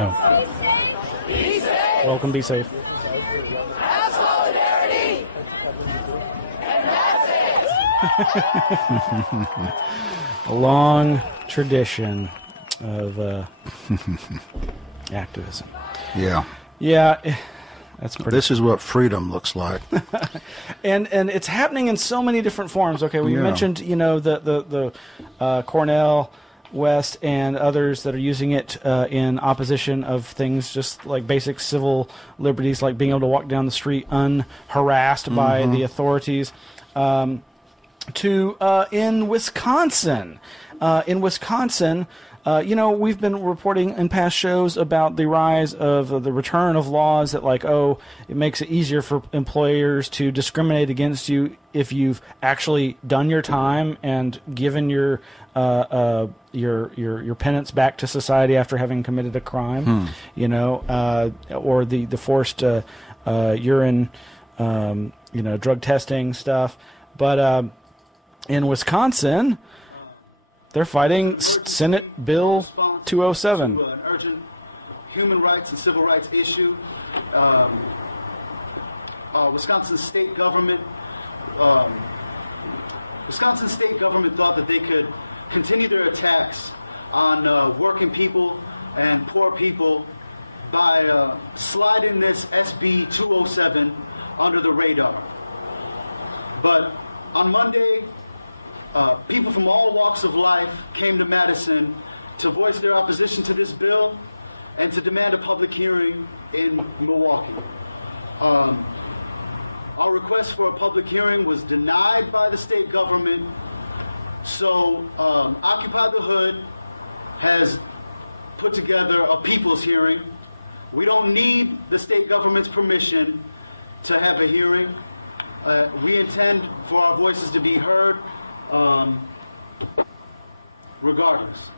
Be safe. Be safe. Welcome, be safe. Have solidarity. And that's it. A long tradition of activism. Yeah. Yeah. That's pretty. This is what freedom looks like. and it's happening in so many different forms. Okay, well, you mentioned, the Cornell West and others that are using it in opposition of things just like basic civil liberties, like being able to walk down the street unharassed by the authorities. To in Wisconsin. We've been reporting in past shows about the rise of the return of laws that, it makes it easier for employers to discriminate against you if you've actually done your time and given your penance back to society after having committed a crime, or the forced urine, drug testing stuff. But in Wisconsin, they're fighting Senate Bill 207. To an urgent human rights and civil rights issue. Wisconsin state government thought that they could continue their attacks on working people and poor people by sliding this SB 207 under the radar. But on Monday, people from all walks of life came to Madison to voice their opposition to this bill and to demand a public hearing in Milwaukee. Our request for a public hearing was denied by the state government, so Occupy the Hood has put together a people's hearing. We don't need the state government's permission to have a hearing. We intend for our voices to be heard regardless.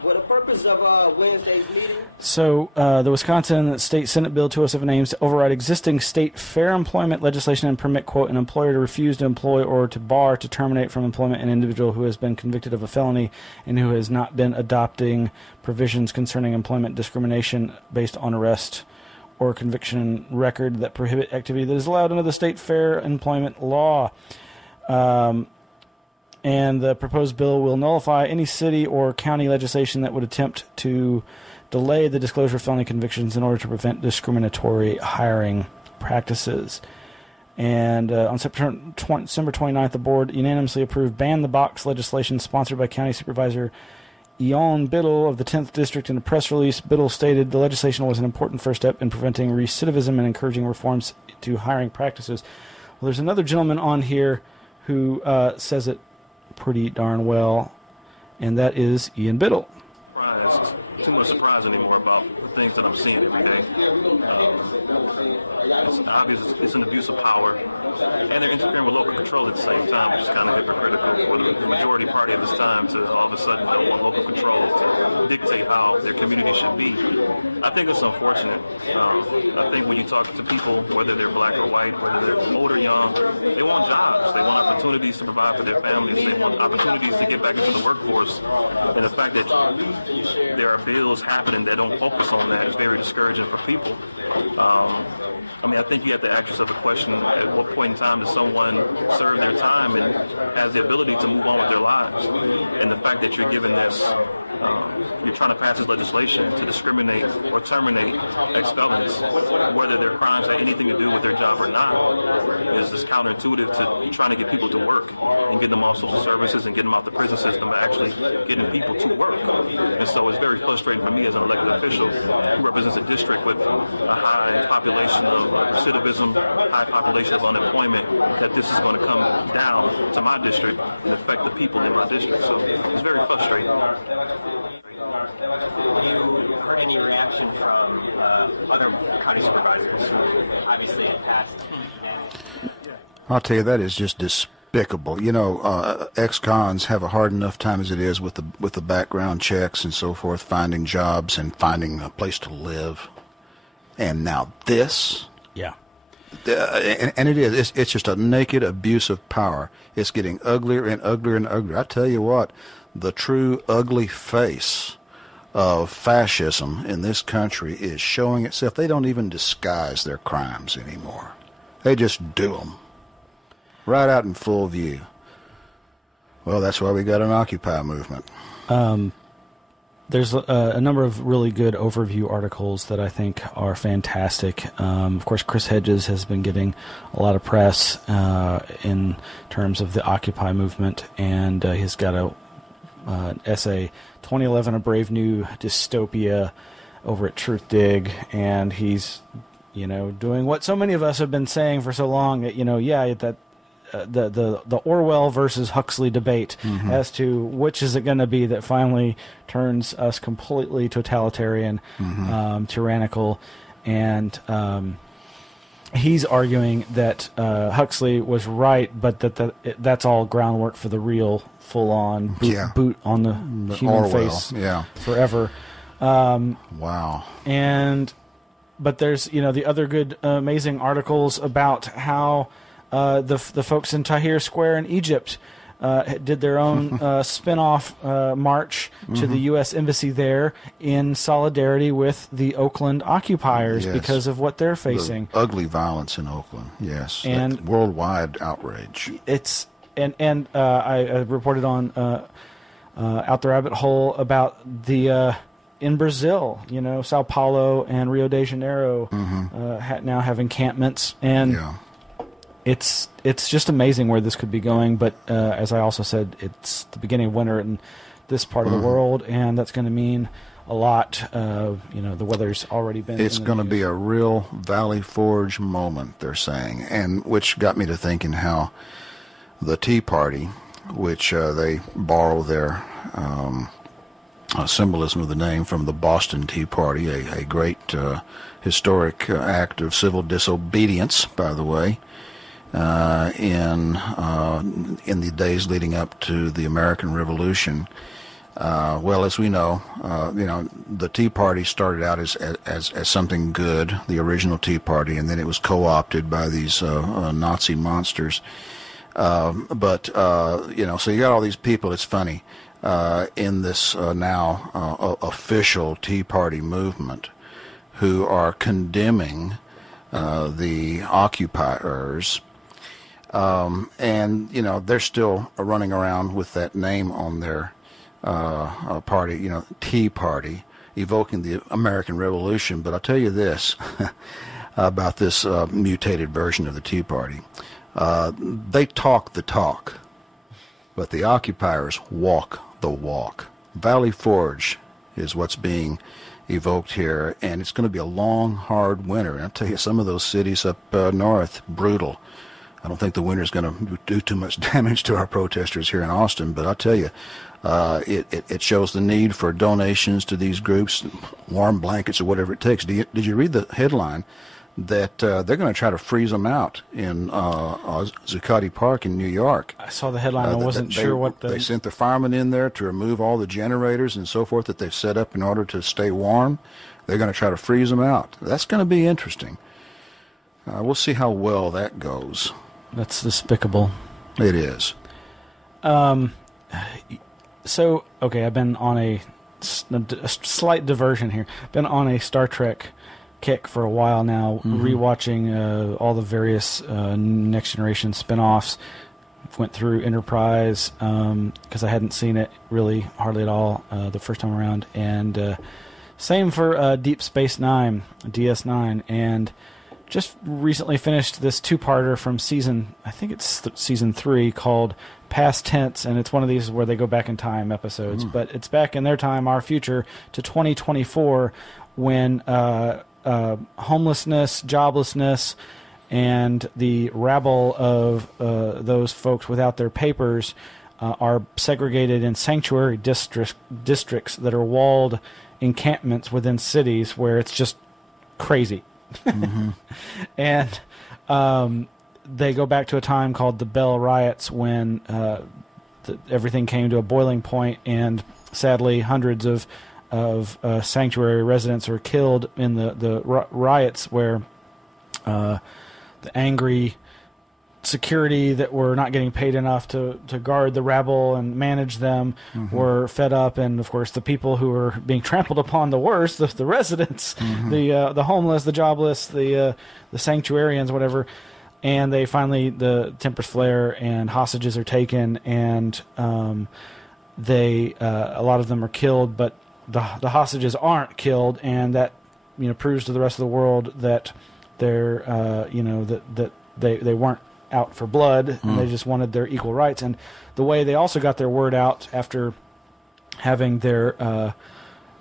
What the purpose of Wednesday's meeting? So the Wisconsin State Senate Bill 207 aims to override existing state fair employment legislation and permit, quote, an employer to refuse to employ or to bar, to terminate from employment an individual who has been convicted of a felony and who has not been adopting provisions concerning employment discrimination based on arrest or conviction record that prohibit activity that is allowed under the state fair employment law. And the proposed bill will nullify any city or county legislation that would attempt to delay the disclosure of felony convictions in order to prevent discriminatory hiring practices. And on December 29th, the board unanimously approved Ban the Box legislation sponsored by County Supervisor Eon Biddle of the 10th District. In a press release, Biddle stated the legislation was an important first step in preventing recidivism and encouraging reforms to hiring practices. Well, there's another gentleman on here who says it pretty darn well, and that is Ian Biddle. Too much surprise anymore about the things that I'm seeing every day. It's obvious it's an abuse of power, and they're interfering with local control at the same time, which is kind of hypocritical for the majority party at this time to all of a sudden don't want local control to dictate how their community should be. I think it's unfortunate. I think when you talk to people, whether they're black or white, whether they're old or young, they want jobs. They want opportunities to provide for their families. They want opportunities to get back into the workforce. And the fact that there are bills happening that don't focus on that is very discouraging for people. I think you have to ask yourself a question: at what point in time does someone serve their time and has the ability to move on with their lives? And the fact that you're given this, you're trying to pass this legislation to discriminate or terminate ex-felons, whether their crimes had anything to do with their job or not, is this counterintuitive to trying to get people to work and get them off social services and get them out the prison system, and actually getting people to work. And so it's very frustrating for me as an elected official who represents a district with a high population of recidivism, high population of unemployment, that this is going to come down to my district and affect the people in my district. So it's very frustrating. Have you heard any reaction from other county supervisors who obviously had passed unanimous? I'll tell you, that is just despicable. Ex-cons have a hard enough time as it is with the background checks and so forth, finding jobs and finding a place to live. And now this. Yeah. And it is. It's just a naked abuse of power. It's getting uglier and uglier and uglier. I tell you what, the true ugly face of fascism in this country is showing itself. They don't even disguise their crimes anymore. They just do them right out in full view. Well, that's why we got an Occupy movement. There's a number of really good overview articles that I think are fantastic. Of course, Chris Hedges has been getting a lot of press in terms of the Occupy movement, and he's got an essay, 2011, A Brave New Dystopia, over at Truth Dig, and he's, doing what so many of us have been saying for so long, that, that the Orwell versus Huxley debate as to which is it going to be that finally turns us completely totalitarian, tyrannical, and he's arguing that Huxley was right, but that's all groundwork for the real full-on boot on the human Orwell, face forever. Wow. But there's the other good, amazing articles about how the folks in Tahrir Square in Egypt did their own spin-off march to the U.S. Embassy there in solidarity with the Oakland occupiers because of what they're facing. The ugly violence in Oakland, yes. And worldwide outrage. It's and I reported on Out the Rabbit Hole about the in Brazil, Sao Paulo and Rio de Janeiro now have encampments, and it's just amazing where this could be going. But as I also said, it's the beginning of winter in this part of the world, and that's going to mean a lot. The weather's already been. It's going to be a real Valley Forge moment, they're saying, and which got me to thinking how the Tea Party, which they borrow their symbolism of the name from the Boston Tea Party, a great historic act of civil disobedience, by the way, in the days leading up to the American Revolution. Well, as we know, the Tea Party started out as something good, the original Tea Party, and then it was co-opted by these Nazi monsters. So you got all these people. It's funny. In this now official Tea Party movement, who are condemning the occupiers, and they're still running around with that name on their party, Tea Party, evoking the American Revolution. But I'll tell you this about this mutated version of the Tea Party: they talk the talk, but the occupiers walk the walk. Valley Forge is what's being evoked here, and it's going to be a long, hard winter. And I'll tell you, some of those cities up north, brutal. I don't think the winter's going to do too much damage to our protesters here in Austin, but I'll tell you, it shows the need for donations to these groups, warm blankets or whatever it takes. Did you read the headline that they're going to try to freeze them out in Zuccotti Park in New York? I saw the headline. I wasn't sure what they sent the firemen in there to remove all the generators and so forth that they've set up in order to stay warm. They're going to try to freeze them out. That's going to be interesting. We'll see how well that goes. That's despicable. It is. So, okay, I've been on a slight diversion here. Been on a Star Trek kick for a while now, rewatching all the various Next Generation spin-offs. Went through Enterprise because I hadn't seen it really hardly at all the first time around, and same for Deep Space Nine, DS9, and just recently finished this two-parter from season 3 called Past Tense, and it's one of these where they go back in time episodes, but it's back in their time, our future, to 2024, when homelessness, joblessness, and the rabble of those folks without their papers are segregated in sanctuary districts that are walled encampments within cities where it's just crazy. And they go back to a time called the Bell Riots, when everything came to a boiling point, and sadly hundreds of sanctuary residents are killed in the riots, where the angry security that were not getting paid enough to guard the rabble and manage them were fed up, and of course the people who were being trampled upon the worst, the residents, the homeless, the jobless, the sanctuarians, whatever, and they finally, the tempers flare and hostages are taken, and they a lot of them are killed, but the hostages aren't killed, and that proves to the rest of the world that they're that they weren't out for blood, and they just wanted their equal rights. And the way they also got their word out after having their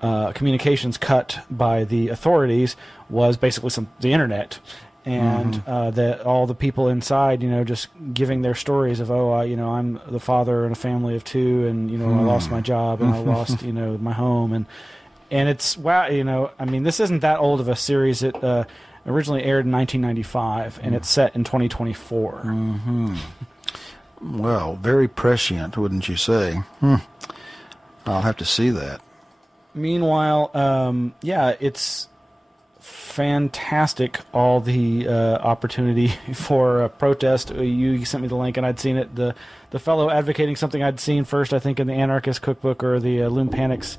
communications cut by the authorities was basically the internet, and that all the people inside, just giving their stories of, I'm the father in a family of 2, and I lost my job, and I lost my home, and it's wow, I mean, this isn't that old of a series. It originally aired in 1995, and it's set in 2024. Well, very prescient, wouldn't you say? I'll have to see that. Meanwhile, it's fantastic, all the opportunity for protest. You sent me the link, and I'd seen it. The fellow advocating something I'd seen first, I think, in the Anarchist Cookbook or the Loom Panics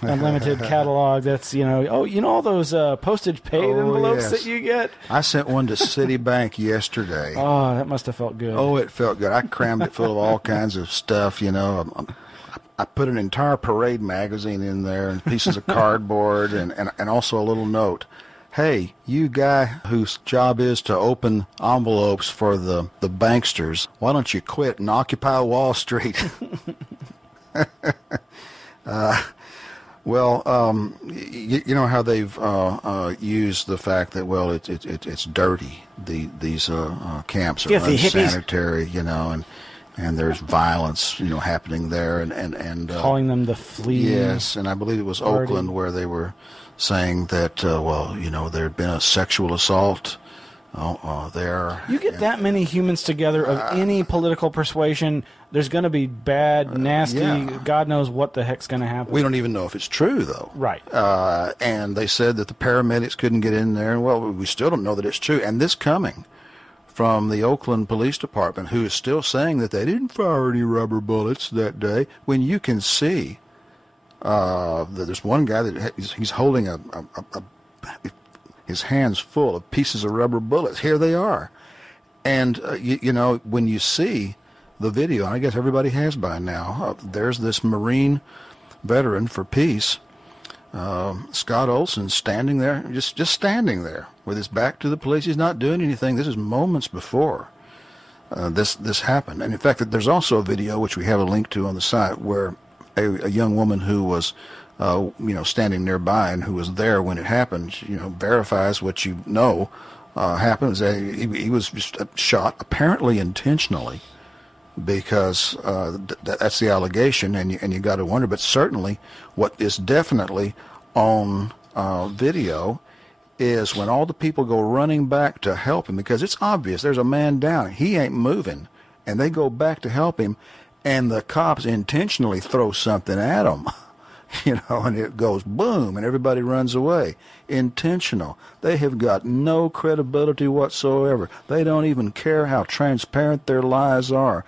Unlimited catalog. That's all those postage paid envelopes that you get. I sent one to Citibank yesterday. Oh, that must have felt good. Oh, it felt good. I crammed it full of all kinds of stuff. I put an entire parade magazine in there and pieces of cardboard and also a little note. Hey, you guy whose job is to open envelopes for the banksters, why don't you quit and occupy Wall Street? Well, you know how they've used the fact that, well, it's dirty. These camps are unsanitary, and there's violence, happening there, and calling them the flea. Yes, and I believe it was party. Oakland where they were saying that, there had been a sexual assault there. You get that many humans together of any political persuasion, there's going to be bad, nasty, God knows what the heck's going to happen. We don't even know if it's true, though. Right. And they said that the paramedics couldn't get in there. Well, we still don't know that it's true. And this coming from the Oakland Police Department, who is still saying that they didn't fire any rubber bullets that day, when you can see that there's one guy that he's holding his hands full of pieces of rubber bullets. Here they are. And, when you see the video, and I guess everybody has by now, there's this Marine veteran for peace, Scott Olson, standing there, just standing there with his back to the police. He's not doing anything. This is moments before this happened. And in fact, there's also a video, which we have a link to on the site, where a young woman who was standing nearby and who was there when it happened, verifies what happened. He was just shot, apparently intentionally, because that's the allegation, and you got to wonder. But certainly, what is definitely on video is when all the people go running back to help him, because it's obvious there's a man down, he ain't moving, and they go back to help him, and the cops intentionally throw something at him. And it goes boom, and everybody runs away. Intentional. They have got no credibility whatsoever. They don't even care how transparent their lies are.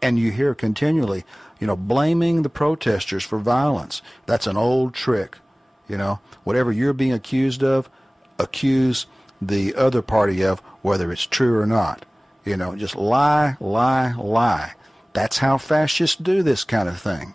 And you hear continually, blaming the protesters for violence. That's an old trick. Whatever you're being accused of, accuse the other party of, whether it's true or not. Just lie, lie, lie. That's how fascists do this kind of thing.